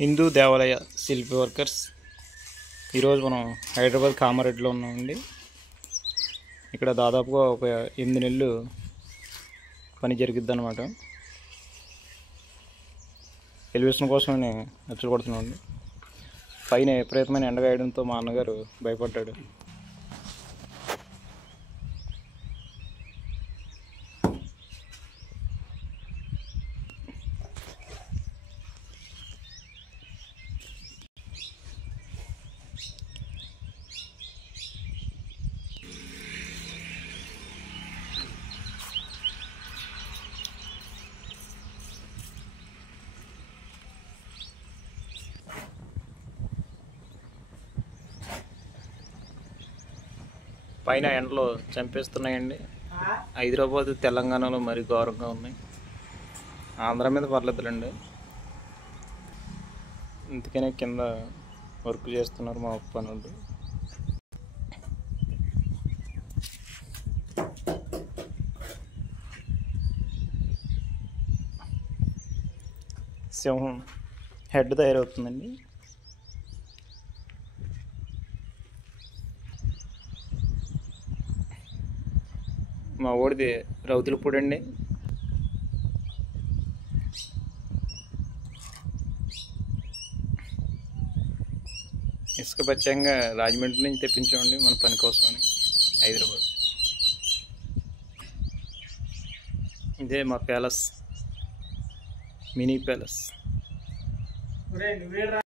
హిందూ దేవాలయ శిల్పి వర్కర్స్. ఈరోజు మనం హైదరాబాద్ కామారెడ్డిలో ఉన్నామండి. ఇక్కడ దాదాపుగా ఒక 8 నెలలు పని జరిగిద్ది అనమాట. ఎలివేషన్ కోసమని నచ్చలు కొడుతున్నామండి. పైన విపరీతమైన ఎండగాయడంతో మా అన్నగారు భయపడ్డాడు. పైన ఎండలో చంపేస్తున్నాయండి. హైదరాబాద్ తెలంగాణలో మరీ ఘోరంగా ఉన్నాయి. ఆంధ్ర మీద పర్లేదులండి. అందుకనే కింద వర్క్ చేస్తున్నారు మా పనులు. సింహం హెడ్ తయారవుతుందండి. మా ఓడిది రౌతులపూడి అండి. ఇసుక పచ్చంగా రాజమండ్రి నుంచి తెప్పించామండి మన పని కోసమని హైదరాబాద్. ఇదే మా ప్యాలెస్, మినీ ప్యాలెస్.